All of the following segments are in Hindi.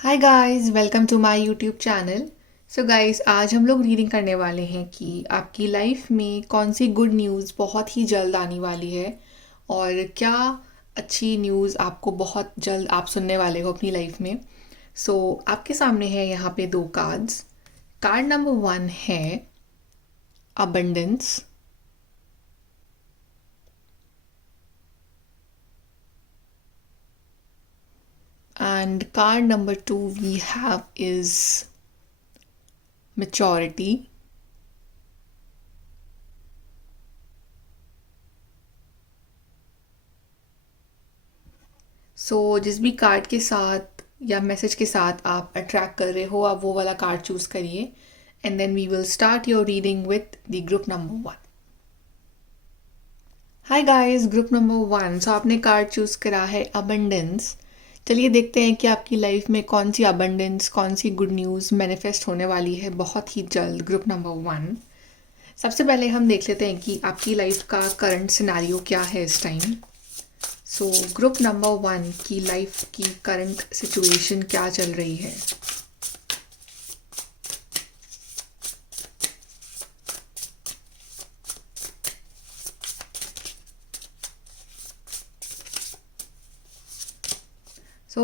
Hi guys, welcome to my YouTube channel. So guys, आज हम लोग रीडिंग करने वाले हैं कि आपकी लाइफ में कौन सी गुड न्यूज़ बहुत ही जल्द आने वाली है और क्या अच्छी न्यूज़ आपको बहुत जल्द आप सुनने वाले हो अपनी लाइफ में। आपके सामने है यहाँ पे दो कार्ड्स। कार्ड नंबर 1 है abundance and card number 2 we have is maturity. जिस भी कार्ड के साथ या मैसेज के साथ आप अट्रैक्ट कर रहे हो, आप वो वाला कार्ड चूज करिए and then we will start your reading with the group number 1। Hi guys, group number 1। आपने कार्ड चूज करा है अबंडेंस। चलिए देखते हैं कि आपकी लाइफ में कौन सी अबंडेंस, कौन सी गुड न्यूज़ मैनिफेस्ट होने वाली है बहुत ही जल्द। ग्रुप नंबर 1, सबसे पहले हम देख लेते हैं कि आपकी लाइफ का करंट सिनेरियो क्या है इस टाइम। ग्रुप नंबर 1 की लाइफ की करंट सिचुएशन क्या चल रही है।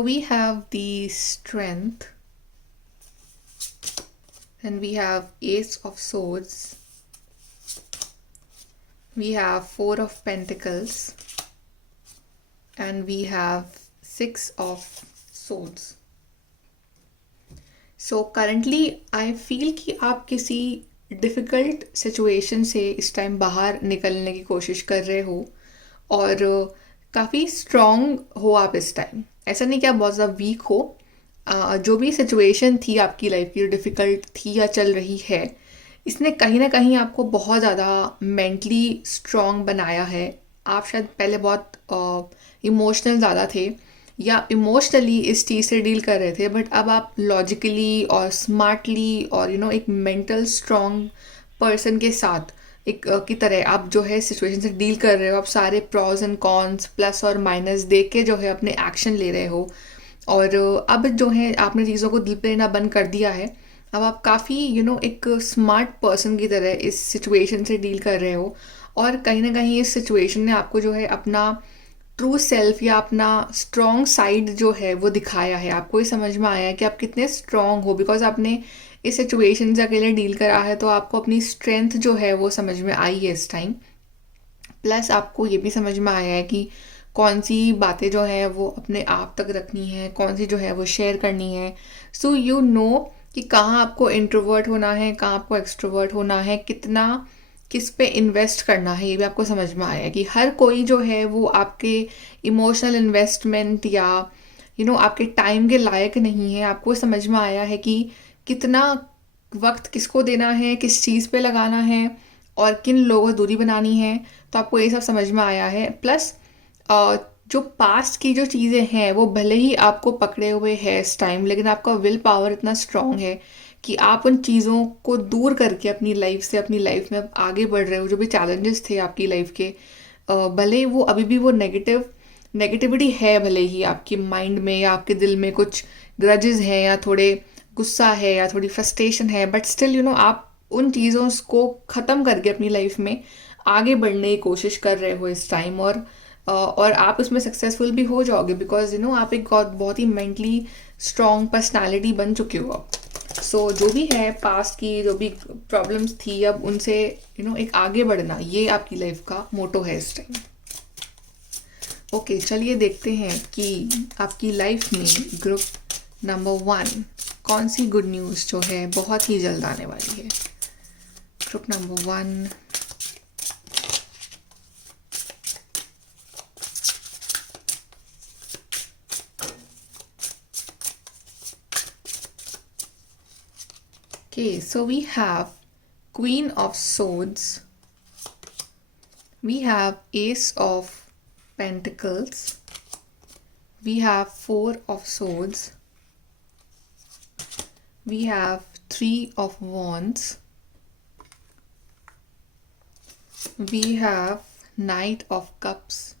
We have the strength, then we have ace of swords, we have 4 of pentacles, and we have 6 of swords. Currently I feel कि आप किसी डिफ़िकल्ट सिचुएशन से इस टाइम बाहर निकलने की कोशिश कर रहे हो और काफ़ी स्ट्रॉन्ग हो आप इस टाइम। ऐसा नहीं कि आप बहुत ज़्यादा वीक हो। जो भी सिचुएशन थी आपकी लाइफ की, डिफ़िकल्ट थी या चल रही है, इसने कहीं ना कहीं आपको बहुत ज़्यादा मेंटली स्ट्रॉन्ग बनाया है। आप शायद पहले बहुत इमोशनल ज़्यादा थे या इमोशनली इस चीज़ से डील कर रहे थे, बट अब आप लॉजिकली और स्मार्टली और एक मेंटल स्ट्रॉन्ग पर्सन के साथ की तरह आप जो है सिचुएशन से डील कर रहे हो। आप सारे प्रॉज एंड कॉन्स, प्लस और माइनस देख के जो है अपने एक्शन ले रहे हो और अब जो है आपने चीज़ों को दिल पे लेना बंद कर दिया है। अब आप काफ़ी एक स्मार्ट पर्सन की तरह इस सिचुएशन से डील कर रहे हो और कहीं ना कहीं इस सिचुएशन ने आपको जो है अपना ट्रू सेल्फ या अपना स्ट्रॉन्ग साइड जो है वो दिखाया है। आपको ये समझ में आया है कि आप कितने स्ट्रॉन्ग हो, बिकॉज आपने इस सिचुएशन से अकेले डील करा है, तो आपको अपनी स्ट्रेंथ जो है वो समझ में आई है इस टाइम। प्लस आपको ये भी समझ में आया है कि कौन सी बातें जो है वो अपने आप तक रखनी है, कौन सी जो है वो शेयर करनी है। सो यू नो कि कहाँ आपको इंट्रोवर्ट होना है, कहाँ आपको एक्सट्रोवर्ट होना है, कितना किस पे इन्वेस्ट करना है, ये भी आपको समझ में आया है कि हर कोई जो है वो आपके इमोशनल इन्वेस्टमेंट या आपके टाइम के लायक नहीं है। आपको समझ में आया है कि कितना वक्त किसको देना है, किस चीज़ पे लगाना है और किन लोगों से दूरी बनानी है। तो आपको ये सब समझ में आया है। प्लस जो पास्ट की जो चीज़ें हैं वो भले ही आपको पकड़े हुए है इस टाइम, लेकिन आपका विल पावर इतना स्ट्रांग है कि आप उन चीज़ों को दूर करके अपनी लाइफ से अपनी लाइफ में आगे बढ़ रहे हो। जो भी चैलेंजेस थे आपकी लाइफ के, भले वो अभी भी वो नेगेटिविटी है, भले ही आपके माइंड में या आपके दिल में कुछ ग्रजेस हैं या थोड़े गुस्सा है या थोड़ी फ्रस्ट्रेशन है, बट स्टिल आप उन चीज़ों को ख़त्म करके अपनी लाइफ में आगे बढ़ने की कोशिश कर रहे हो इस टाइम। और आप उसमें सक्सेसफुल भी हो जाओगे, बिकॉज आप एक बहुत ही मेंटली स्ट्रॉन्ग पर्सनालिटी बन चुके हो अब। जो भी है पास्ट की जो भी प्रॉब्लम्स थी, अब उनसे एक आगे बढ़ना, ये आपकी लाइफ का मोटो है इस टाइम। ओके, चलिए देखते हैं कि आपकी लाइफ में ग्रुप नंबर 1 कौन सी गुड न्यूज़ जो है बहुत ही जल्द आने वाली है। Group number 1, okay, so we have Queen of Swords, we have Ace of Pentacles, we have 4 of Swords, we have 3 of Wands, we have Knight of Cups,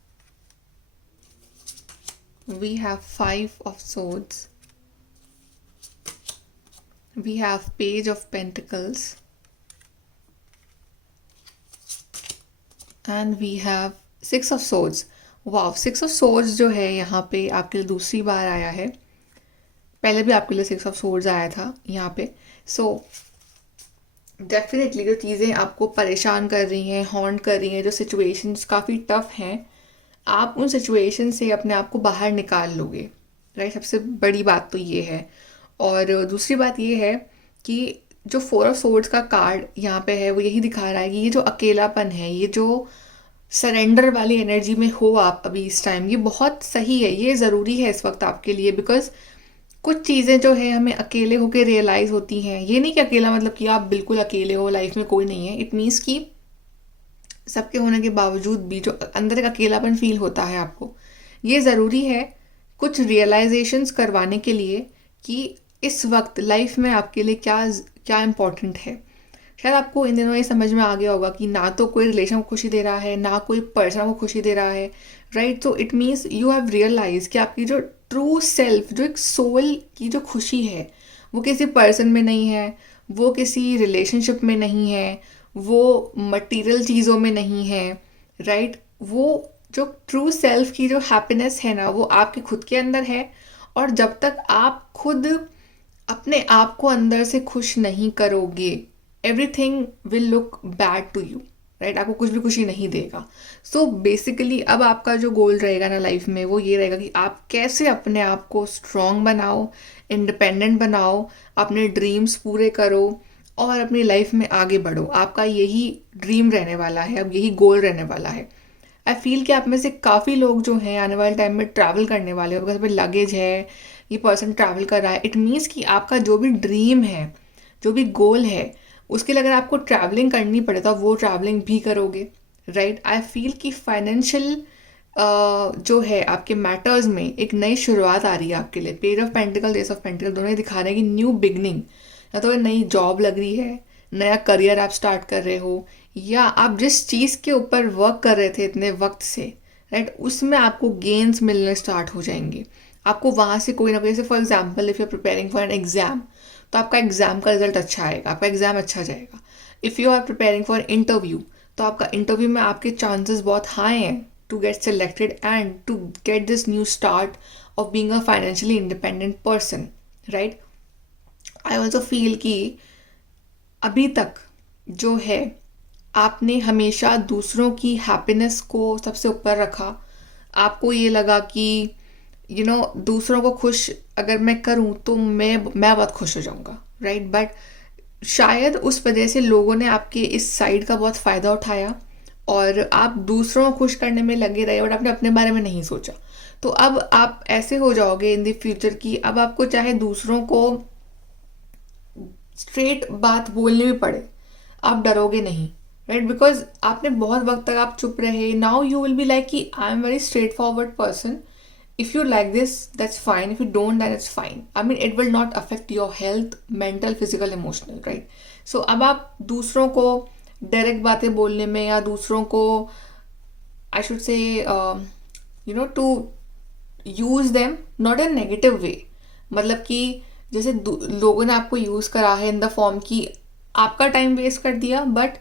we have 5 of Swords, we have page of pentacles and we have six of swords. Wow, six of swords जो है यहाँ पे आपके लिए दूसरी बार आया है। पहले भी आपके लिए सिक्स ऑफ सोर्ड्स आया था यहाँ पे। सो डेफिनेटली जो चीज़ें आपको परेशान कर रही हैं, हॉन्ट कर रही हैं, जो सिचुएशंस काफ़ी टफ हैं, आप उन सिचुएशन से अपने आप को बाहर निकाल लोगे। राइट, सबसे बड़ी बात तो ये है। और दूसरी बात ये है कि जो फोर ऑफ सोर्ड्स का कार्ड यहाँ पे है वो यही दिखा रहा है कि ये जो अकेलापन है, ये जो सरेंडर वाली एनर्जी में हो आप अभी इस टाइम, ये बहुत सही है, ये ज़रूरी है इस वक्त आपके लिए। बिकॉज कुछ चीज़ें जो है हमें अकेले होकर रियलाइज़ होती हैं। ये नहीं कि अकेला मतलब कि आप बिल्कुल अकेले हो, लाइफ में कोई नहीं है। इट मीन्स कि सबके होने के बावजूद भी जो अंदर एक अकेलापन फील होता है आपको, ये ज़रूरी है कुछ रियलाइजेशंस करवाने के लिए कि इस वक्त लाइफ में आपके लिए क्या क्या इम्पोर्टेंट है। शायद आपको इन दिनों ये समझ में आ गया होगा कि ना तो कोई रिलेशन को खुशी दे रहा है, ना कोई पर्सन को खुशी दे रहा है। Right, so it means you have realise कि आपकी जो ट्रू सेल्फ, जो एक सोल की जो खुशी है, वो किसी पर्सन में नहीं है, वो किसी रिलेशनशिप में नहीं है, वो मटेरियल चीज़ों में नहीं है। राइट, वो जो ट्रू सेल्फ की जो हैप्पीनेस है ना, वो आपके खुद के अंदर है। और जब तक आप खुद अपने आप को अंदर से खुश नहीं करोगे, everything will look bad to you. Right, आपको कुछ भी खुशी नहीं देगा। सो बेसिकली अब आपका जो गोल रहेगा ना लाइफ में, वो ये रहेगा कि आप कैसे अपने आप को स्ट्रॉन्ग बनाओ, इंडिपेंडेंट बनाओ, अपने ड्रीम्स पूरे करो और अपनी लाइफ में आगे बढ़ो। आपका यही ड्रीम रहने वाला है, अब यही गोल रहने वाला है। आई फील कि आप में से काफ़ी लोग जो हैं आने वाले टाइम में ट्रैवल करने वाले हो, बिकॉज लगेज है, ये पर्सन ट्रैवल कर रहा है। इट मीन्स कि आपका जो भी ड्रीम है, जो भी गोल है, उसके लिए अगर आपको ट्रैवलिंग करनी पड़े तो वो ट्रैवलिंग भी करोगे। राइट, आई फील कि फाइनेंशियल जो है आपके मैटर्स में एक नई शुरुआत आ रही है आपके लिए। Page of pentacle, S of pentacle दोनों ही दिखा रहे हैं कि न्यू बिगनिंग। या तो नई जॉब लग रही है, नया करियर आप स्टार्ट कर रहे हो, या आप जिस चीज़ के ऊपर वर्क कर रहे थे इतने वक्त से, राइट, उसमें आपको गेन्स मिलने स्टार्ट हो जाएंगे। आपको वहाँ से कोई ना कोई, जैसे for example if you are preparing for an exam, तो आपका एग्जाम का रिजल्ट अच्छा आएगा, आपका एग्जाम अच्छा जाएगा। If you are preparing for interview, तो आपका इंटरव्यू में आपके चांसेस बहुत हाई हैं to get selected and to get this new start of being a financially independent person. Right, I also feel कि अभी तक जो है आपने हमेशा दूसरों की हैप्पीनेस को सबसे ऊपर रखा। आपको ये लगा कि दूसरों को खुश अगर मैं करूं तो मैं बहुत खुश हो जाऊंगा। राइट, बट शायद उस वजह से लोगों ने आपके इस साइड का बहुत फ़ायदा उठाया और आप दूसरों को खुश करने में लगे रहे और आपने अपने बारे में नहीं सोचा। तो अब आप ऐसे हो जाओगे इन द फ्यूचर कि अब आपको चाहे दूसरों को स्ट्रेट बात बोलनी भी पड़े, आप डरोगे नहीं। राइट, बिकॉज आपने बहुत वक्त तक आप चुप रहे। Now you will be like कि I am very straightforward person. If you like this, that's fine. If you don't, then it's fine. I mean, it will not affect your health, mental, physical, emotional, right? So अब आप दूसरों को डायरेक्ट बातें बोलने में या दूसरों को I should say to use them not in negative way, मतलब कि जैसे लोगों ने आपको यूज़ करा है इन द फॉर्म कि आपका टाइम वेस्ट कर दिया, बट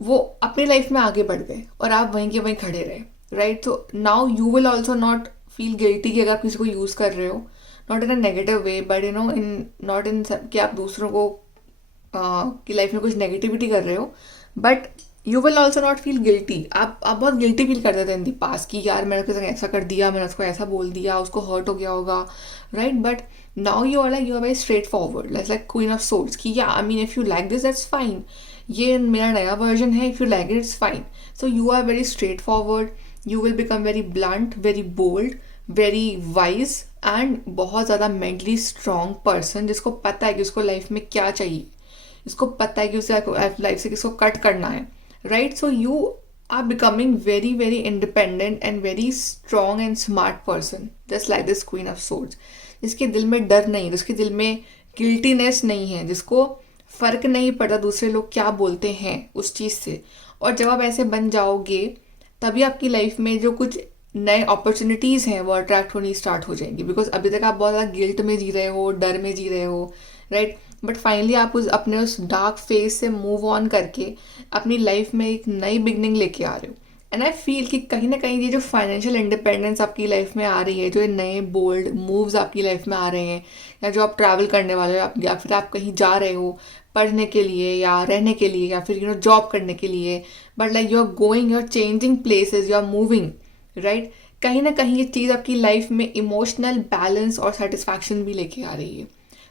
वो अपनी लाइफ में आगे बढ़ गए और आप वहीं के वहीं खड़े रहे। राइट, तो now you will also not feel guilty कि अगर आप किसी को यूज़ कर रहे हो, not in a negative way, but in not in कि आप दूसरों को की लाइफ में कुछ नेगेटिविटी कर रहे हो, but you will also not feel guilty. आप बहुत गिल्टी फील करते थे इन दी पास कि यार मैंने उसके संग ऐसा कर दिया, मैंने उसको ऐसा बोल दिया, उसको हर्ट हो गया होगा। Right, but now you are very straightforward, like queen of swords कि या I mean if you like this that's fine, ये मेरा नया वर्जन है, if you like it it's fine. So you are very straightforward, you will become very blunt, very bold, very wise and बहुत ज़्यादा मेंटली स्ट्रॉन्ग पर्सन, जिसको पता है कि उसको लाइफ में क्या चाहिए, इसको पता है कि उसे लाइफ से किसको कट करना है। Right, so you are becoming very very independent and very strong and smart person, just like this queen of swords, जिसके दिल में डर नहीं, जिसके दिल में गिल्टीनेस नहीं है, जिसको फ़र्क नहीं पड़ता दूसरे लोग क्या बोलते हैं उस चीज़ से। और जब आप ऐसे बन जाओगे तभी आपकी लाइफ में जो कुछ नए अपॉर्चुनिटीज़ हैं वो अट्रैक्ट होनी स्टार्ट हो जाएंगी। बिकॉज अभी तक आप बहुत ज़्यादा गिल्ट में जी रहे हो, डर में जी रहे हो। राइट, बट फाइनली आप उस डार्क फेज से मूव ऑन करके अपनी लाइफ में एक नई बिगनिंग लेके आ रहे हो। एंड आई फील कि कहीं ना कहीं ये जो फाइनेंशियल इंडिपेंडेंस आपकी लाइफ में आ रही है, जो ये नए बोल्ड मूव्स आपकी लाइफ में आ रहे हैं, या जो आप ट्रैवल करने वाले हो, या फिर आप कहीं जा रहे हो पढ़ने के लिए या रहने के लिए या फिर जॉब करने के लिए, but like you are going, you are changing places, you are moving, right. कहीं ना कहीं ये चीज़ आपकी लाइफ में इमोशनल बैलेंस और सेटिस्फैक्शन भी लेके आ रही है।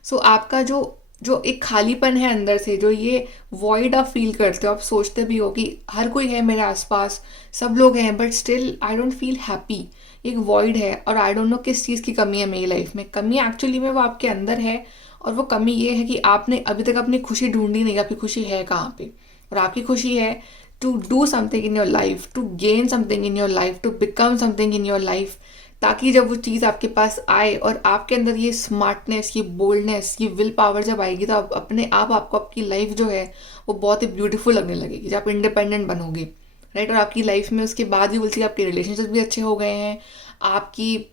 सो आपका जो जो एक खालीपन है अंदर से, जो ये वॉइड आप फील करते हो, आप सोचते भी हो कि हर कोई है मेरे आसपास, सब लोग हैं, but still I don't feel happy, एक वॉइड है और आई डोंट नो किस चीज़ की कमी है मेरी लाइफ में। कमी एक्चुअली में वो आपके अंदर है, और वो कमी ये है कि आपने अभी तक अपनी खुशी ढूंढी नहीं, आपकी खुशी है कहाँ पे। और आपकी खुशी है to do something in your life, to gain something in your life, to become something in your life, ताकि जब वो चीज़ आपके पास आए और आपके अंदर ये स्मार्टनेस, ये बोल्डनेस, ये विल पावर जब आएगी, तो आप अपने आप आपको आपकी लाइफ जो है वो बहुत ही ब्यूटीफुल लगने लगेगी, जब आप इंडिपेंडेंट बनोगे, राइट। और आपकी लाइफ में उसके बाद भी बोलती है आपके रिलेशनशिप भी अच्छे हो गए हैं, आपकी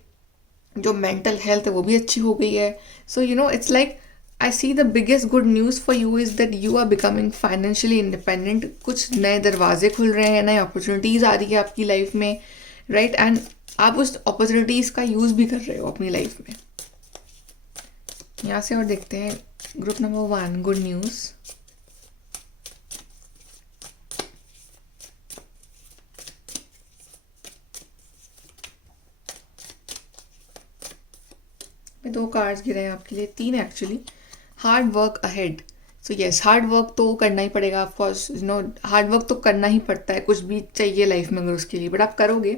जो मेंटल हेल्थ है वो भी अच्छी हो गई है। So it's like I see the biggest good news for you is that you are becoming financially independent. कुछ नए दरवाजे खुल रहे हैं, नए अपॉर्चुनिटीज़ आ रही है आपकी लाइफ में, राइट। एंड आप उस अपॉर्चुनिटीज़ का यूज़ भी कर रहे हो अपनी लाइफ में। यहाँ से और देखते हैं ग्रुप नंबर 1, गुड न्यूज़। मैं 2 कार्ड्स गिरे हैं आपके लिए, 3 actually. Hard work ahead. So yes, hard work तो करना ही पड़ेगा, ऑफकोर्स हार्ड वर्क तो करना ही पड़ता है, कुछ भी चाहिए लाइफ में अगर उसके लिए, बट आप करोगे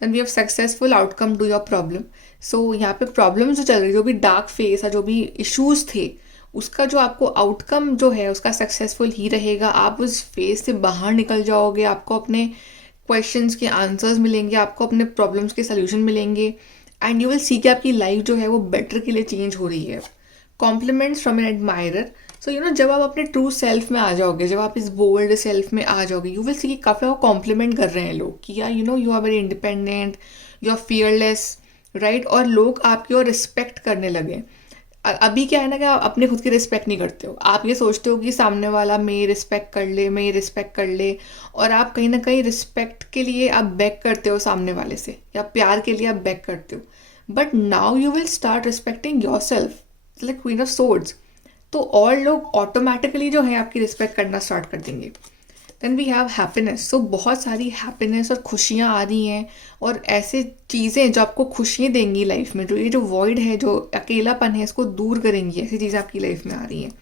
then we have successful outcome to your problem. So यहाँ पे प्रॉब्लम जो चल रही, जो भी डार्क फेस है, जो भी इश्यूज थे, उसका जो आपको आउटकम जो है उसका सक्सेसफुल ही रहेगा। आप उस फेज से बाहर निकल जाओगे, आपको अपने क्वेश्चंस के आंसर्स मिलेंगे, आपको अपने प्रॉब्लम्स के सोल्यूशन मिलेंगे, एंड यू विल सी कि आपकी लाइफ जो है वो बेटर के लिए चेंज हो रही है। Compliments from an admirer. So जब आप अपने ट्रू सेल्फ में आ जाओगे, जब आप इस बोल्ड सेल्फ में आ जाओगे, यू विल सी कि काफ़ी आपको कॉम्प्लीमेंट कर रहे हैं लोग कि यार you are very independent, you are fearless, right. और लोग आपकी और रिस्पेक्ट करने लगे। अभी क्या है ना कि आप अपने खुद की रिस्पेक्ट नहीं करते हो, आप ये सोचते हो कि सामने वाला मेरी रिस्पेक्ट कर ले, मेरी रिस्पेक्ट कर ले, और आप कहीं ना कहीं रिस्पेक्ट के लिए आप बैक करते हो सामने वाले से, या प्यार के लिए आप बैक करते हो। But now you will start respecting your self, like queen of swords. तो और लोग ऑटोमेटिकली जो है आपकी रिस्पेक्ट करना स्टार्ट कर देंगे। Then we have happiness. So बहुत सारी हैप्पीनेस और खुशियाँ आ रही हैं, और ऐसे चीज़ें जो आपको खुशियाँ देंगी लाइफ में, जो ये जो वॉइड है, जो अकेलापन है, इसको दूर करेंगी, ऐसी चीज़ें आपकी लाइफ में आ रही हैं।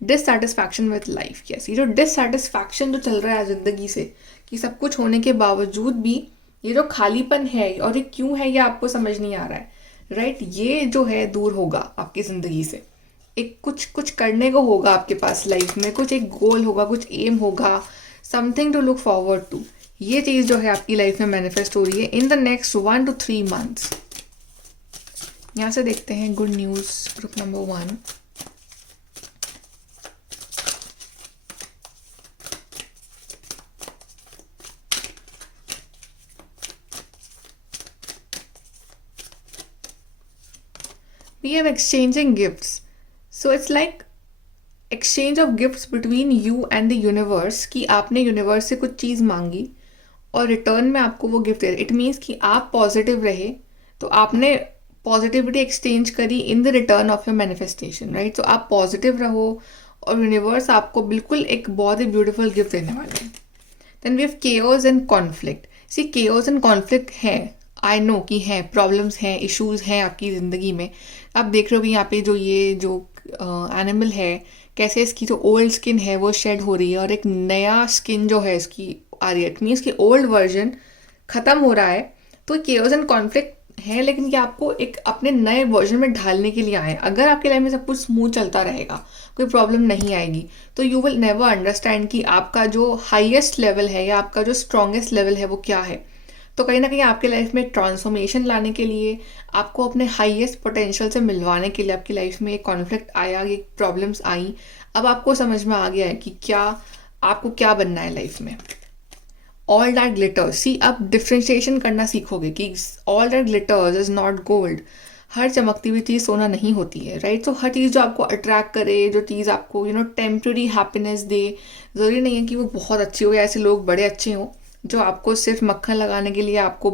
Dissatisfaction with life. यस, ये जो डिससेटिस्फैक्शन जो चल रहा है ज़िंदगी से, कि सब कुछ होने के बावजूद भी ये जो खालीपन है, और ये क्यों है ये आपको समझ नहीं आ रहा है, राइट। ये जो है दूर होगा आपकी ज़िंदगी से। एक कुछ कुछ करने को होगा आपके पास लाइफ में, कुछ एक गोल होगा, कुछ एम होगा, something to look forward to. ये चीज़ जो है आपकी लाइफ में मैनिफेस्ट हो रही है in the next 1 to 3 months। यहाँ से देखते हैं good news, group number 1। We have exchanging gifts. So it's like exchange of gifts between you and the universe, कि आपने यूनिवर्स से कुछ चीज़ मांगी और रिटर्न में आपको वो गिफ्ट दे। इट मीन्स कि आप पॉजिटिव रहे, तो आपने पॉजिटिविटी एक्सचेंज करी in the return of your manifestation, right. तो आप पॉजिटिव रहो और यूनिवर्स आपको बिल्कुल एक बहुत ही ब्यूटीफुल गिफ्ट देने वाले हैं। Then we have chaos and conflict. See, chaos and conflict है, आई नो कि हैं, प्रॉब्लम्स हैं, इश्यूज हैं आपकी ज़िंदगी में। आप देख रहे हो कि यहाँ पे ये जो एनिमल है, कैसे इसकी जो ओल्ड स्किन है वो शेड हो रही है, और एक नया स्किन जो है इसकी आ रही है। इट मीन्स कि ओल्ड वर्जन ख़त्म हो रहा है। तो केओस एंड कॉन्फ्लिक्ट है, लेकिन कि आपको एक अपने नए वर्जन में ढालने के लिए आए। अगर आपके लाइफ में सब कुछ स्मूथ चलता रहेगा, कोई प्रॉब्लम नहीं आएगी, तो यू विल नेवर अंडरस्टैंड कि आपका जो हाईएस्ट लेवल है या आपका जो स्ट्रॉन्गेस्ट लेवल है वो क्या है। तो कहीं ना कहीं आपके लाइफ में ट्रांसफॉर्मेशन लाने के लिए, आपको अपने हाईएस्ट पोटेंशियल से मिलवाने के लिए आपकी लाइफ में एक कॉन्फ्लिक्ट आया, एक प्रॉब्लम्स आई। अब आपको समझ में आ गया है कि क्या आपको क्या बनना है लाइफ में। ऑल दैट ग्लिटर्स, सी, अब डिफ्रेंशिएशन करना सीखोगे कि all that glitters is not gold. हर चमकती हुई चीज़ सोना नहीं होती है, राइट? तो हर चीज़ जो आपको अट्रैक्ट करे, जो चीज़ आपको टेम्प्रेरी हैप्पीनेस दे, ज़रूरी नहीं है कि वो बहुत अच्छी हो, या ऐसे लोग बड़े अच्छे हों जो आपको सिर्फ मक्खन लगाने के लिए आपको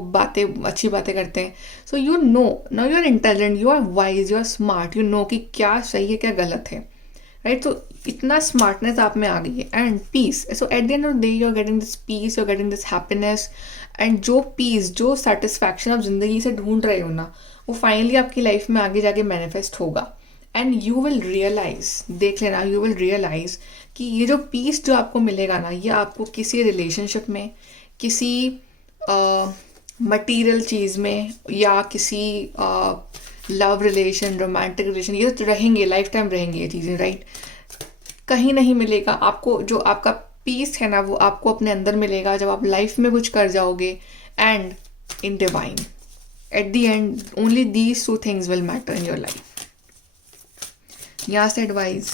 अच्छी बातें करते हैं। So you know you are intelligent, you are wise, you are smart, you know कि क्या सही है क्या गलत है, राइट? तो इतना स्मार्टनेस आप में आ गई है। And peace, so at the end of the day you are getting this peace, you are getting this happiness. And जो पीस, जो सेटिस्फैक्शन आप जिंदगी से ढूंढ रहे हो ना, वो फाइनली आपकी लाइफ में आगे जाके मैनिफेस्ट होगा। एंड यू विल रियलाइज, देख लेना, यू विल रियलाइज कि ये जो पीस जो आपको मिलेगा ना, ये आपको किसी रिलेशनशिप में, किसी मटीरियल चीज़ में, या किसी लव रिलेशन, रोमांटिक रिलेशन, ये तो रहेंगे, लाइफ टाइम रहेंगे ये चीज़ें, राइट? कहीं नहीं मिलेगा आपको। जो आपका पीस है ना, वो आपको अपने अंदर मिलेगा जब आप लाइफ में कुछ कर जाओगे, and in divine. Eight the and only these two things will matter in your life. यहाँ से एडवाइस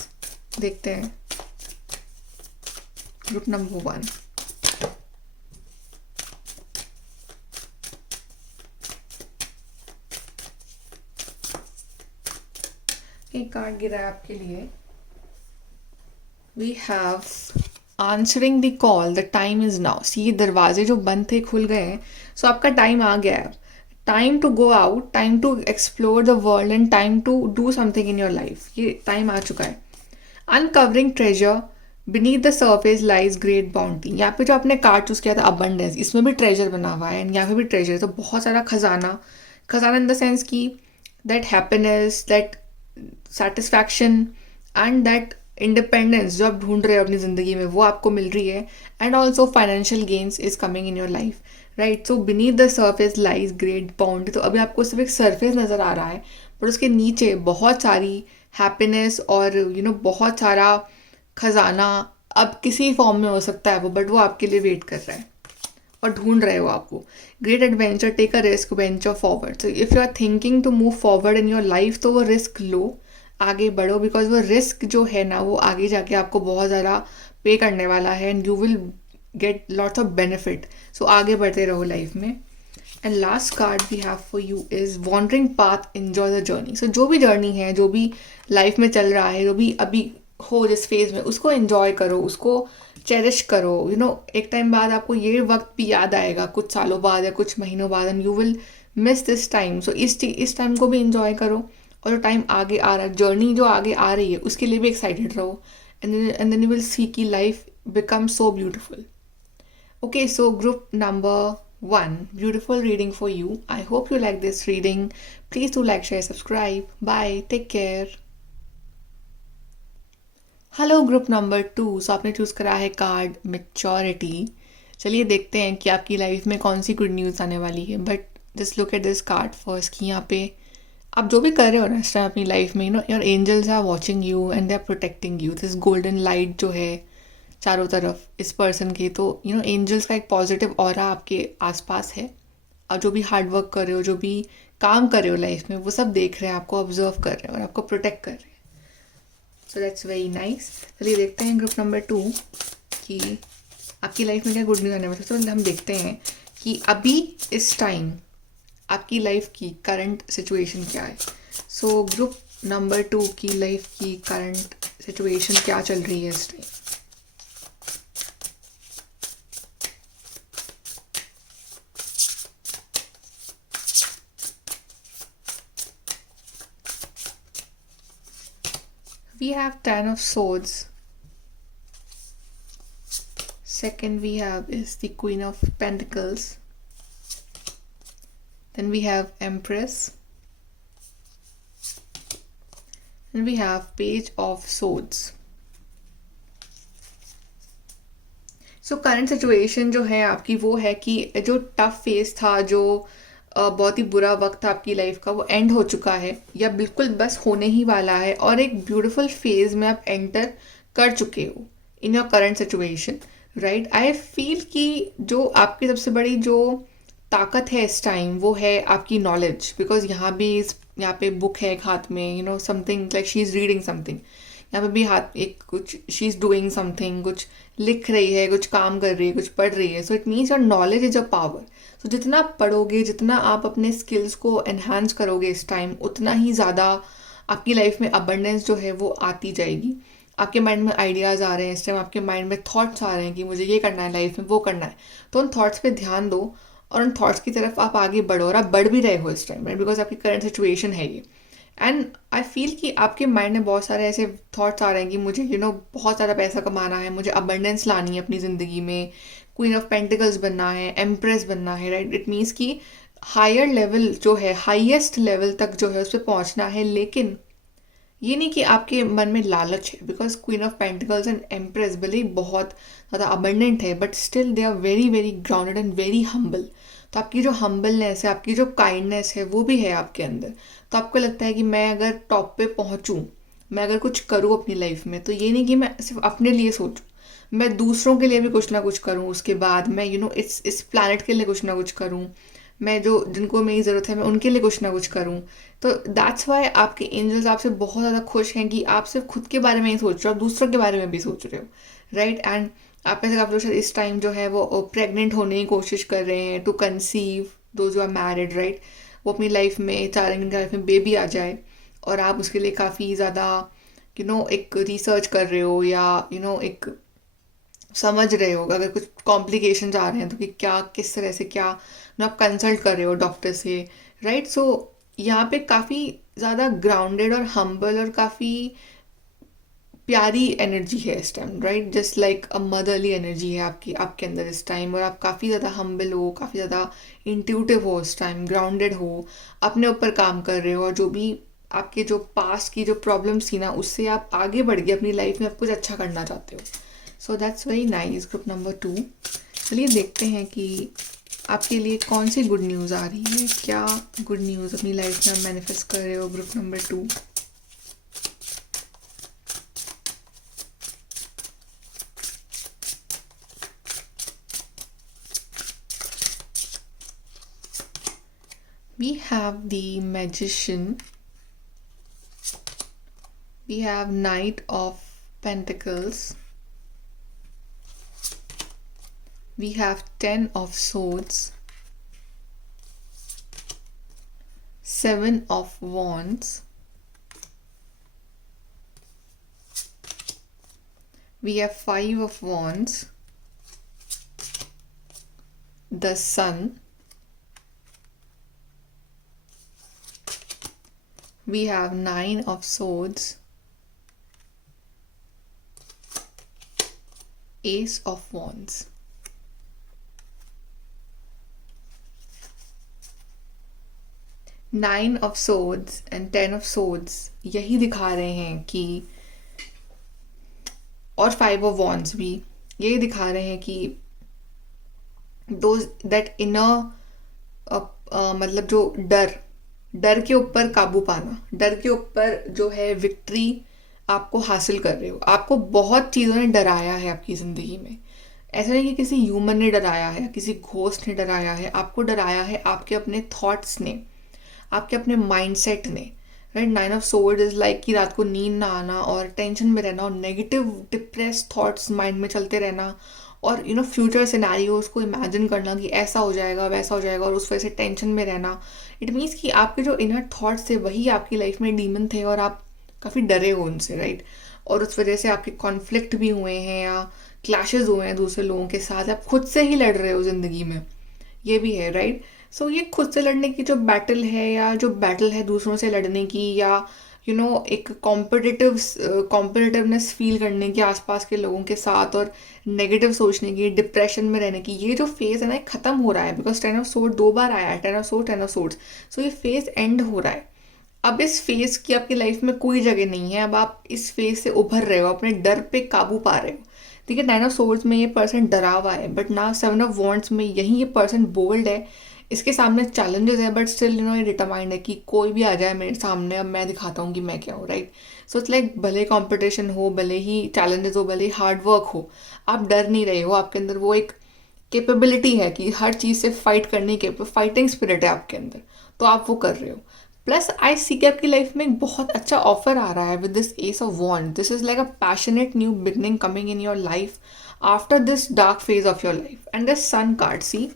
देखते हैं। ग्रुप नंबर 1, एक कार्ड गिरा है आपके लिए। We have answering the call, the time is now. See, दरवाजे जो बंद थे खुल गए हैं, सो आपका टाइम आ गया है। Time to go out, time to explore the world, and time to do something in your life. ये टाइम आ चुका है। Uncovering treasure, beneath the surface lies great bounty. यहाँ पे जो आपने कार्ड चूज किया था अबंडेंस, इसमें भी ट्रेजर बना हुआ है, एंड यहाँ पे भी ट्रेजर, तो बहुत सारा खजाना। खजाना इन द सेंस की that happiness, that satisfaction, and that independence जो आप ढूंढ रहे हो अपनी ज़िंदगी में, वो आपको मिल रही है। And also financial gains is coming in your life, right? So beneath the surface lies great boundary. तो अभी आपको सिर्फ एक सरफेस नज़र आ रहा है, पर उसके नीचे बहुत सारी हैप्पीनेस और बहुत सारा खजाना, अब किसी फॉर्म में हो सकता है वो, बट वो आपके लिए वेट कर रहा है और ढूंढ रहे हो आप वो। Great adventure, take a risk, venture forward. So if you are thinking to move forward in your life, तो वो रिस्क लो, आगे बढ़ो, बिकॉज वो रिस्क जो है ना, वो आगे जाके आपको बहुत ज़्यादा पे करने वाला है, and you will get lots of benefit. So आगे बढ़ते रहो लाइफ में। And last card we have for you is wandering path, enjoy the journey. So जो भी जर्नी है, जो भी लाइफ में चल रहा है, जो भी अभी हो जिस फेज में, उसको एन्जॉय करो, उसको चेरिश करो। एक टाइम बाद आपको ये वक्त भी याद आएगा, कुछ सालों बाद या कुछ महीनों बाद, and you will miss this time. So इस टाइम को भी एंजॉय करो, और जो टाइम आगे आ रहा है, जर्नी जो आगे आ रही है, उसके लिए भी एक्साइटेड रहो। And then you will see की life become so beautiful. Okay, so group number 1, beautiful reading for you. I hope you like this reading. Please do like, share, subscribe. Bye. Take care. Hello group number 2, सो आपने चूज़ करा है कार्ड मेच्योरिटी। चलिए देखते हैं कि आपकी लाइफ में कौन सी गुड न्यूज़ आने वाली है। But just look at this card first, कि यहाँ पे आप जो भी कर रहे हो ना इस टाइम अपनी लाइफ में, your angels are watching you and they are protecting you. This golden light जो है चारों तरफ इस पर्सन के, तो एंजल्स का एक पॉजिटिव ऑरा आपके आसपास है। और जो भी हार्ड वर्क कर रहे हो, जो भी काम कर रहे हो लाइफ में, वो सब देख रहे हैं, आपको ऑब्जर्व कर रहे हैं और आपको प्रोटेक्ट कर रहे हैं। So that's very nice. चलिए देखते हैं ग्रुप नंबर 2 कि आपकी लाइफ में क्या गुड न्यूज़ आने वाला है। तो हम देखते हैं कि अभी इस टाइम आपकी लाइफ की करंट सिचुएशन क्या है। सो ग्रुप नंबर 2 की लाइफ की करंट सिचुएशन क्या चल रही है इस time. We have 10 of swords. Second we have is the Queen of Pentacles. Then we have Empress. And we have Page of Swords. So current situation जो है आपकी वो है कि जो टफ फेस था, जो बहुत ही बुरा वक्त था आपकी लाइफ का, वो एंड हो चुका है या बिल्कुल बस होने ही वाला है, और एक ब्यूटीफुल फेज में आप एंटर कर चुके हो in your current situation, right? I feel कि जो आपकी सबसे बड़ी जो ताकत है इस टाइम, वो है आपकी नॉलेज। बिकॉज यहाँ पे बुक है एक हाथ में, something like she is reading something. यहाँ पे भी हाथ एक कुछ, शी इज़ डूइंग समथिंग, कुछ लिख रही है, कुछ काम कर रही है, कुछ पढ़ रही है। सो it means your knowledge is a power. तो जितना आप पढ़ोगे, जितना आप अपने स्किल्स को एनहांस करोगे इस टाइम, उतना ही ज़्यादा आपकी लाइफ में अबंडेंस जो है वो आती जाएगी। आपके माइंड में आइडियाज़ आ रहे हैं इस टाइम, आपके माइंड में थॉट्स आ रहे हैं कि मुझे ये करना है लाइफ में, वो करना है। तो उन थॉट्स पे ध्यान दो और उन थॉट्स की तरफ आप आगे बढ़ो, और आप बढ़ भी रहे हो इस टाइम, राइट, बिकॉज आपकी करंट सिचुएशन है ये। एंड आई फील कि आपके माइंड में बहुत सारे ऐसे थॉट्स आ रहे हैं कि मुझे बहुत सारा पैसा कमाना है, मुझे अबंडेंस लानी है अपनी ज़िंदगी में, क्वीन ऑफ पेंटिकल्स बनना है, एम्प्रेस बनना है, राइट। इट मीन्स कि हायर लेवल जो है, हाईएस्ट लेवल तक जो है उस पर पहुंचना है। लेकिन ये नहीं कि आपके मन में लालच है, because queen of pentacles and empress भले ही बहुत ज़्यादा अबंडेंट है, but still they are very very grounded and very humble. तो आपकी जो हम्बलनेस है, आपकी जो काइंडनेस है, वो भी है आपके अंदर। तो आपको लगता है कि मैं अगर टॉप पे पहुंचूं, मैं अगर कुछ करूं अपनी लाइफ में, तो ये नहीं कि मैं सिर्फ अपने लिए सोचूं, मैं दूसरों के लिए भी कुछ ना कुछ करूं। उसके बाद मैं इस प्लानट के लिए कुछ ना कुछ करूं, मैं जो जिनको मेरी ज़रूरत है मैं उनके लिए कुछ ना कुछ करूं। तो दैट्स वाई आपके एंजल्स आपसे बहुत ज़्यादा खुश हैं कि आप सिर्फ खुद के बारे में ही सोच रहे हो, आप दूसरों के बारे में भी सोच रहे हो, राइट। एंड आप में से काफ़ी लोग शायद इस टाइम जो है वो प्रेग्नेंट होने की कोशिश कर रहे हैं, to conceive, those who are married, right. वो अपनी लाइफ में चाह रहे हैं कि उनकी लाइफ में बेबी आ जाए, और आप उसके लिए काफ़ी ज़्यादा एक रिसर्च कर रहे हो, या एक समझ रहे हो अगर कुछ कॉम्प्लिकेशंस आ रहे हैं तो कि क्या, किस तरह से, क्या आप कंसल्ट कर रहे हो डॉक्टर से, राइट। सो यहाँ पे काफ़ी ज़्यादा ग्राउंडेड और हम्बल और काफ़ी प्यारी एनर्जी है इस टाइम, राइट। जस्ट लाइक अ मदरली एनर्जी है आपकी, आपके अंदर इस टाइम, और आप काफ़ी ज़्यादा हम्बल हो, काफ़ी ज़्यादा इंट्यूटिव हो इस टाइम, ग्राउंडेड हो, अपने ऊपर काम कर रहे हो, और जो भी आपके जो पास्ट की जो प्रॉब्लम्स थी ना, उससे आप आगे बढ़ गए अपनी लाइफ में, आप कुछ अच्छा करना चाहते हो। So that's very nice. Group number 2, चलिए देखते हैं कि आपके लिए कौन सी गुड न्यूज़ आ रही है, क्या गुड न्यूज़ अपनी लाइफ में आप मैनिफेस्ट कर रहे हो। Group number 2, we have the magician, we have knight of pentacles, we have 10 of swords, 7 of wands, we have 5 of wands, the sun, we have 9 of swords, ace of wands। Nine of swords and 10 of swords यही दिखा रहे हैं कि, और 5 ऑफ वॉन्ड्स भी यही दिखा रहे हैं कि दोज दैट इनर, मतलब जो डर, डर के ऊपर काबू पाना, डर के ऊपर जो है विक्ट्री आपको हासिल कर रहे हो। आपको बहुत चीज़ों ने डराया है आपकी ज़िंदगी में, ऐसा नहीं कि किसी ह्यूमन ने डराया है, किसी घोस्ट ने डराया है, आपको डराया है आपके अपने थॉट्स ने, आपके अपने माइंडसेट ने, right. 9 of sword is like कि रात को नींद ना आना और टेंशन में रहना, और नेगेटिव डिप्रेस थॉट्स माइंड में चलते रहना, और फ्यूचर सिनेरियोज को इमेजिन करना कि ऐसा हो जाएगा, वैसा हो जाएगा, और उस वजह से टेंशन में रहना। इट मीन्स कि आपके जो इनर थॉट्स थे वही आपकी लाइफ में डीमन थे, और आप काफ़ी डरे हो उनसे, राइट। और उस वजह से आपके कॉन्फ्लिक्ट भी हुए हैं, या क्लैशेज हुए हैं दूसरे लोगों के साथ, आप खुद से ही लड़ रहे हो ज़िंदगी में, ये भी है, राइट। सो ये खुद से लड़ने की जो बैटल है, या जो बैटल है दूसरों से लड़ने की, या एक कॉम्पिटिटिवनेस फील करने की आसपास के लोगों के साथ, और नेगेटिव सोचने की, डिप्रेशन में रहने की, ये जो फेज़ है ना, ख़त्म हो रहा है। बिकॉज 10 ऑफ सोर्ड 2 बार आया है, 10 ऑफ सोर्ड 10 ऑफ सोर्ड्स। सो ये फेज़ एंड हो रहा है। अब इस फेज़ की आपकी लाइफ में कोई जगह नहीं है। अब आप इस फेज़ से उभर रहे हो, अपने डर पे काबू पा रहे हो। ठीक है, 9 ऑफ सोर्ड्स में ये पर्सन डरा हुआ है, बट ना 7 ऑफ वॉन्ड्स में यही ये पर्सन बोल्ड है। इसके सामने चैलेंजेस है, बट स्टिल ये डिटरमाइंड है कि कोई भी आ जाए मेरे सामने, अब मैं दिखाता हूँ कि मैं क्या हूँ, राइट। सो इट्स लाइक भले कंपटीशन हो, भले ही चैलेंजेस हो, भले ही हार्ड वर्क हो, आप डर नहीं रहे हो। आपके अंदर वो एक कैपेबिलिटी है कि हर चीज़ से फाइट करने की फाइटिंग स्पिरिट है आपके अंदर, तो आप वो कर रहे हो। प्लस आई सी कि आपकी लाइफ में एक बहुत अच्छा ऑफर आ रहा है with this ace of wand. This is like a passionate new beginning coming in your life after this dark phase of your life. And this sun card, see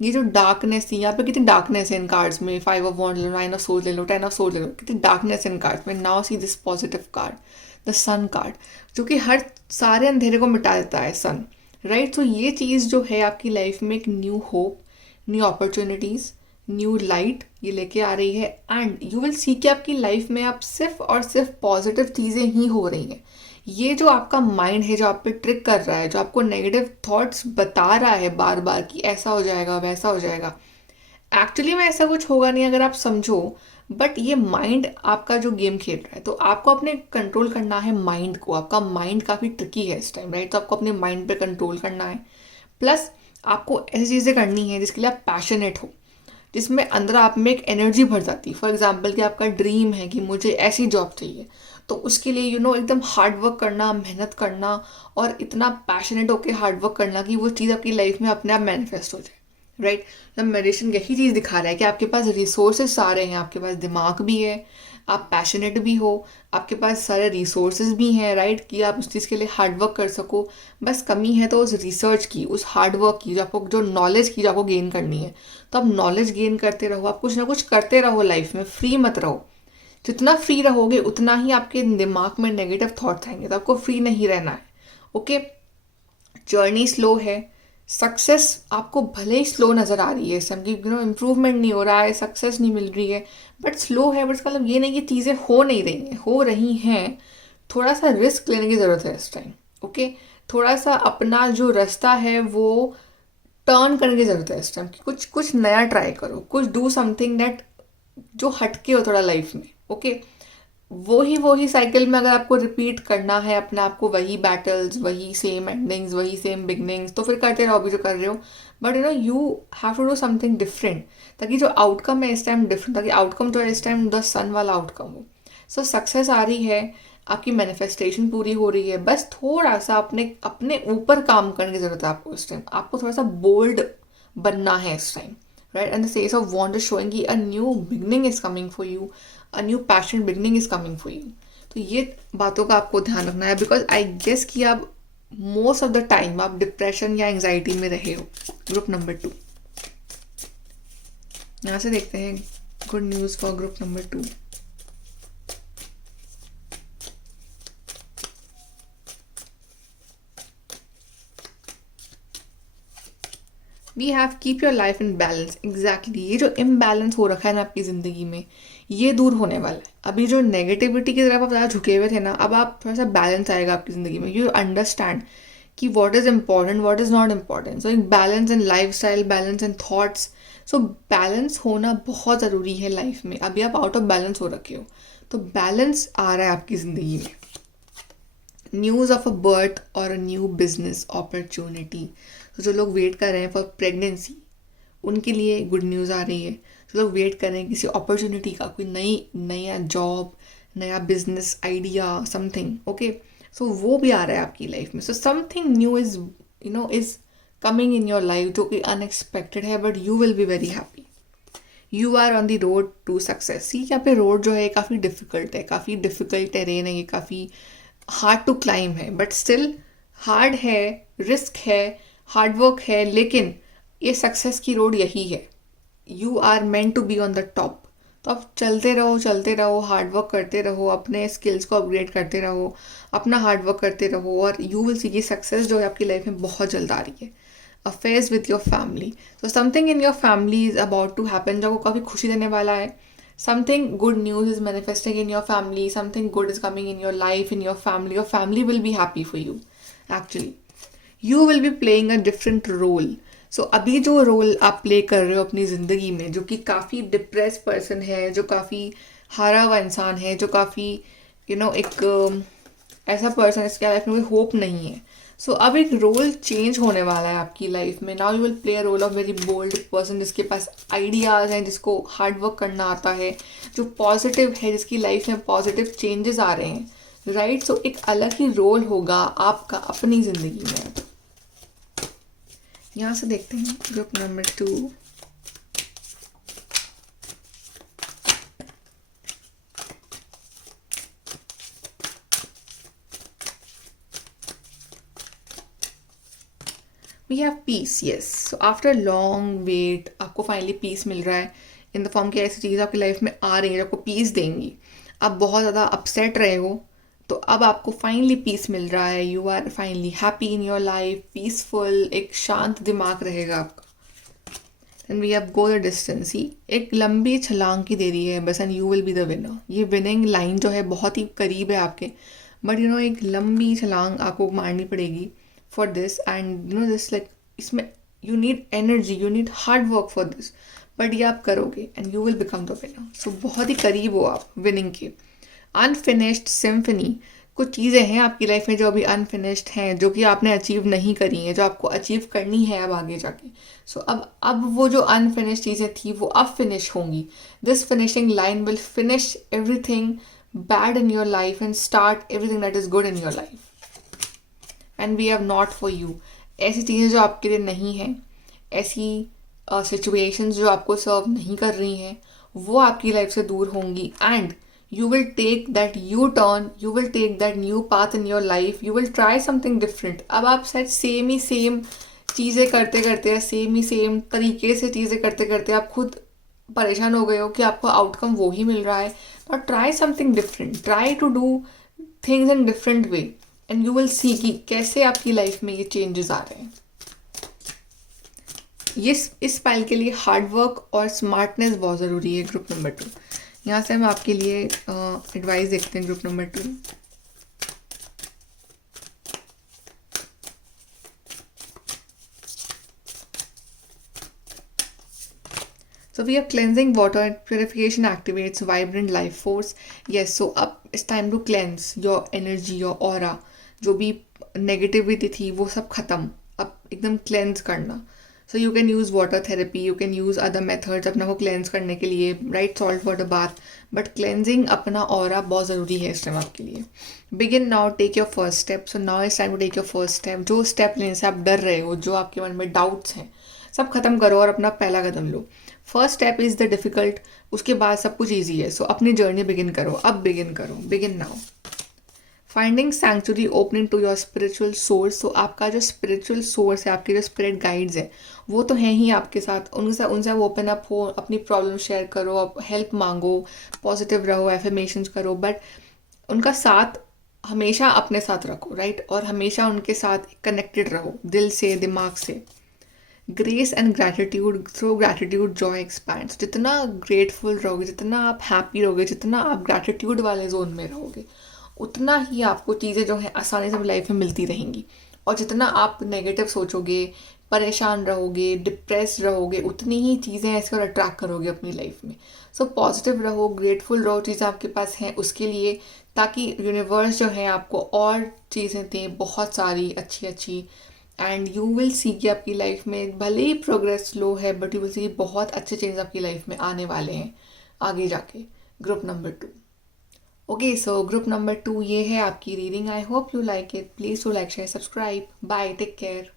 ये जो डार्कनेस थी, यहाँ पे कितनी डार्कनेस है इन कार्ड्स में, 5 ऑफ वॉन्ड ले लो, 9 ऑफ सोर्ड ले लो, 10 ऑफ सोर्ड ले लो, कितनी डार्कनेस इन कार्ड्स में। Now see this positive card, the sun card, जो कि हर सारे अंधेरे को मिटा देता है, सन। राइट, तो ये चीज़ जो है आपकी लाइफ में एक new hope, new opportunities, new light ये लेके आ रही है। एंड यू विल सी कि आपकी लाइफ में आप सिर्फ और सिर्फ पॉजिटिव चीज़ें ही हो रही हैं। ये जो आपका माइंड है जो आप पे ट्रिक कर रहा है, जो आपको नेगेटिव थॉट्स बता रहा है बार बार कि ऐसा हो जाएगा वैसा हो जाएगा, एक्चुअली में ऐसा कुछ होगा नहीं अगर आप समझो। बट ये माइंड आपका जो गेम खेल रहा है, तो आपको अपने कंट्रोल करना है माइंड को। आपका माइंड काफ़ी ट्रिकी है इस टाइम, राइट, तो आपको अपने माइंड पे कंट्रोल करना है। प्लस आपको ऐसी चीज़ें करनी है जिसके लिए आप पैशनेट हो, जिसमें अंदर आप में एक एनर्जी भर जाती है। फॉर एग्जाम्पल कि आपका ड्रीम है कि मुझे ऐसी जॉब चाहिए, तो उसके लिए एकदम हार्ड वर्क करना, मेहनत करना, और इतना पैशनेट होकर हार्ड वर्क करना कि वो चीज़ आपकी लाइफ में अपने आप मैनिफेस्ट हो जाए। राइट, जब मेडिटेशन यही चीज़ दिखा रहा है कि आपके पास रिसोर्सेज सारे हैं, आपके पास दिमाग भी है, आप पैशनेट भी हो, आपके पास सारे रिसोर्सेज भी हैं, राइट, कि आप उस चीज़ के लिए हार्ड वर्क कर सको। बस कमी है तो उस रिसर्च की, उस हार्ड वर्क की, जो आपको जो नॉलेज की जो आपको गेन करनी है। तो आप नॉलेज गेन करते रहो, आप कुछ ना कुछ करते रहो लाइफ में, फ्री मत रहो। जितना फ्री रहोगे उतना ही आपके दिमाग में नेगेटिव थॉट्स आएंगे, तो आपको फ्री नहीं रहना है। ओके, जर्नी स्लो है, सक्सेस आपको भले ही स्लो नज़र आ रही है, सब की इम्प्रूवमेंट नहीं हो रहा है, सक्सेस नहीं मिल रही है, बट स्लो है। बट इसका मतलब ये नहीं कि चीज़ें हो नहीं रही हैं, हो रही हैं। थोड़ा सा रिस्क लेने की ज़रूरत है इस टाइम। ओके, थोड़ा सा अपना जो रास्ता है वो टर्न करने की ज़रूरत है इस टाइम, कि कुछ कुछ नया ट्राई करो, कुछ डू समथिंग दैट जो हटके हो थोड़ा लाइफ में। ओके, वही साइकिल में अगर आपको रिपीट करना है अपने आप को, वही बैटल्स, वही सेम एंडिंग्स, वही सेम बिगनिंग्स, तो फिर करते रहो अभी जो कर रहे हो। But you have to do something different, ताकि जो आउटकम है इस टाइम डिफरेंट, ताकि आउटकम जो है इस टाइम द सन वाला आउटकम हो। सो सक्सेस आ रही है, आपकी मैनिफेस्टेशन पूरी हो रही है, बस थोड़ा सा अपने अपने ऊपर काम करने की जरूरत है आपको इस टाइम। आपको थोड़ा सा बोल्ड बनना है इस time, right? And the Ace of Wand is showing कि a new beginning is coming for you, a new passion beginning is coming for you. तो ये बातों का आपको ध्यान रखना है, बिकॉज आई गेस कि आप मोस्ट ऑफ द टाइम आप डिप्रेशन या एंजाइटी में रहे हो। ग्रुप नंबर 2, यहाँ से देखते हैं good news for group number 2। We have keep your life in balance. Exactly, ये जो इम्बैलेंस हो रखा है ना आपकी ज़िंदगी में, ये दूर होने वाला है। अभी जो नेगेटिविटी की तरफ आप ज़्यादा झुके हुए थे ना, अब आप थोड़ा सा बैलेंस आएगा आपकी ज़िंदगी में। यू अंडरस्टैंड कि what is important, what is not important. So एक balance in lifestyle, balance in thoughts. So balance होना बहुत ज़रूरी है लाइफ में। अभी आप आउट ऑफ बैलेंस हो रखे हो, तो बैलेंस आ रहा है आपकी ज़िंदगी में। न्यूज़ ऑफ अ बर्थ और अ न्यू बिजनेस अपॉर्चुनिटी। तो जो लोग वेट कर रहे हैं फॉर प्रेगनेंसी, उनके लिए गुड न्यूज़ आ रही है। जो लोग वेट कर रहे हैं किसी अपॉर्चुनिटी का, कोई नया जॉब, नया business idea, something, okay, so वो भी आ रहा है आपकी लाइफ में। So something new is coming in your life, जो कि अनएक्सपेक्टेड है, but you will be very happy. You are on the road to success. See, यहाँ पे रोड जो है काफ़ी डिफिकल्ट है, काफ़ी डिफिकल्ट टेरेन है, ये काफ़ी हार्ड टू क्लाइम है, बट स्टिल हार्ड है, रिस्क है, हार्ड वर्क है, लेकिन ये सक्सेस की रोड यही है। You are meant to be on the top. तो आप चलते रहो, हार्ड वर्क करते रहो, अपने स्किल्स को अपग्रेड करते रहो, अपना हार्ड वर्क करते रहो, और यू विल सी कि सक्सेस जो है आपकी लाइफ में बहुत जल्द आ रही है। अफेयर्स विथ योर फैमिली, तो something in your family is about to happen, जो आपको काफ़ी खुशी देने वाला है। Something good news is manifesting in your family, something good is coming in your life, in your family will be happy for you. Actually you will be playing a different role. So अभी जो रोल आप प्ले कर रहे हो अपनी ज़िंदगी में, जो कि काफ़ी डिप्रेस पर्सन है, जो काफ़ी हारा हुआ इंसान है, जो काफ़ी एक ऐसा पर्सन इसके लाइफ में कोई होप नहीं है। सो अब एक रोल चेंज होने वाला है आपकी लाइफ में। Now you will play a role of very bold person, जिसके पास आइडियाज़ हैं, जिसको हार्ड वर्क करना आता है, जो पॉजिटिव है, जिसकी लाइफ में पॉजिटिव चेंजेस आ रहे हैं, राइट। सो एक अलग ही रोल होगा आपका अपनी ज़िंदगी में। यहाँ से देखते हैं group number 2। We have peace, yes. So after long wait आपको फाइनली पीस मिल रहा है इन द फॉर्म की ऐसी चीज़ आपकी लाइफ में आ रही है जो आपको पीस देंगी। आप बहुत ज़्यादा अपसेट रहे हो, तो अब आपको फाइनली पीस मिल रहा है। You are finally happy in your life, peaceful, एक शांत दिमाग रहेगा आपका। And we have go the distance, ही एक लंबी छलांग की दे रही है बस, and you will be the winner. ये विनिंग लाइन जो है बहुत ही करीब है आपके, बट यू नो एक लंबी छलांग आपको मारनी पड़ेगी for this, and you know this like इसमें you need energy, you need hard work for this, but ये आप करोगे and you will become the winner. So बहुत ही करीब हो आप विनिंग के। अनफिनिश्ड सिम्फनी, कुछ चीज़ें हैं आपकी लाइफ में जो अभी अनफिनिश्ड हैं, जो कि आपने अचीव नहीं करी हैं, जो आपको अचीव करनी है अब आगे जाके। सो अब वो जो अनफिनिश्ड चीज़ें थी वो अब फिनिश होंगी। This finishing line will finish everything bad in your life and start everything that is good in your life. And we have not for you, ऐसी चीज़ें जो आपके लिए नहीं हैं, ऐसी सिचुएशंस जो आपको सर्व नहीं कर रही हैं, वो आपकी लाइफ से दूर होंगी। And you will take that U-turn, you will take that new path in your life, you will try something different। अब आप शायद सेम ही सेम चीज़ें करते करते या सेम ही सेम तरीके से चीज़ें करते करते आप खुद परेशान हो गए हो कि आपको आउटकम वो ही मिल रहा है। और try something different, try to do things in different way, and you will see कि कैसे आपकी लाइफ में ये चेंजेस आ रहे हैं। ये इस स्पाइल के लिए हार्ड वर्क और स्मार्टनेस बहुत ज़रूरी है। ग्रुप नंबर 2, यहाँ से हम आपके लिए एडवाइस देखते हैं। Group number 2, so we are cleansing water, purification activates vibrant life force, yes। so अब it's time to cleanse your energy, your aura, जो भी नेगेटिविटी थी वो सब खत्म, अब एकदम क्लेंस करना। So you can use water therapy, you can use other methods अपना को क्लेंस करने के लिए, right, salt water bath, but cleansing अपना ऑरा बहुत ज़रूरी है इस टाइम आपके लिए। Begin now, take your first step. So now is time to take your first step. जो स्टेप लेने से आप डर रहे हो, जो आपके मन में डाउट्स हैं, सब खत्म करो और अपना पहला कदम लो। First step is the difficult, उसके बाद सब कुछ ईजी है। सो अपनी जर्नी बिगिन करो, अब बिगिन करो, begin now. Finding sanctuary, opening to your spiritual source. तो आपका जो स्पिरिचुअल सोर्स है, आपके जो स्पिरिट गाइड्स हैं, वो तो हैं ही आपके साथ, उनसे वो ओपन अप हो, अपनी प्रॉब्लम शेयर करो, आप हेल्प मांगो, पॉजिटिव रहो, एफर्मेशंस करो, बट उनका साथ हमेशा अपने साथ रखो, राइट, और हमेशा उनके साथ कनेक्टेड रहो, दिल से, दिमाग से। Grace and gratitude, through gratitude Joy expands. जितना ग्रेटफुल रहोगे, जितना आप हैप्पी रहोगे, जितना आप ग्रैटिट्यूड वाले जोन में रहोगे, उतना ही आपको चीज़ें जो हैं आसानी से लाइफ में मिलती रहेंगी। और जितना आप नेगेटिव सोचोगे, परेशान रहोगे, डिप्रेस्ड रहोगे, उतनी ही चीज़ें ऐसे और अट्रैक्ट करोगे अपनी लाइफ में। सो पॉजिटिव रहो, ग्रेटफुल रहो चीज़ें आपके पास हैं उसके लिए, ताकि यूनिवर्स जो है आपको और चीज़ें दें बहुत सारी अच्छी अच्छी। एंड यू विल सी कि आपकी लाइफ में भले ही प्रोग्रेस स्लो है, बट यू विल सी बहुत अच्छे चेंज आपकी लाइफ में आने वाले हैं आगे जाके। Group number 2, okay, so group number 2 ये है आपकी reading. I hope you like it. Please to like, share, subscribe. Bye, take care.